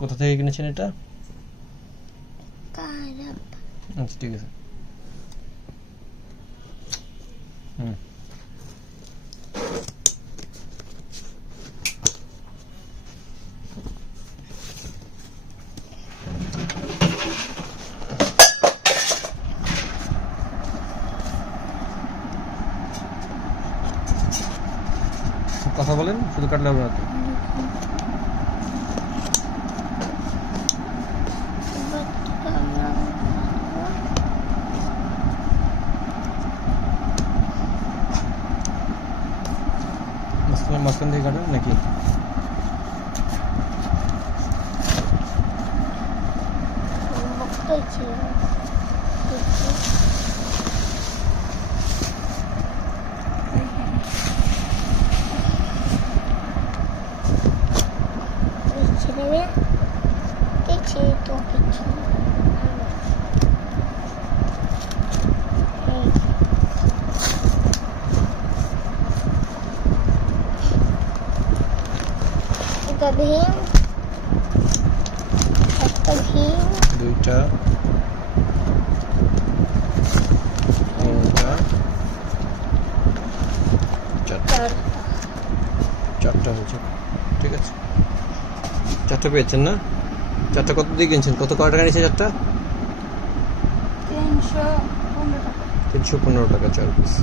কোথা থেকে কিনেছেন এটা? আচ্ছা ঠিক আছে। কথা বলেন, শুধু কাটলে হবে না তো। মাঝখান থেকে কাটেন নাকি? ভীম, একটা ভীম, দুইটা, তিনটা, চারটা হয়েছে। ঠিক আছে, চারটা পেয়েছেন না? চারটা কত দিয়ে কিনছেন? কত টাকা নিয়েছে চারটা? 315 টাকা। 315 টাকা 4 পিস।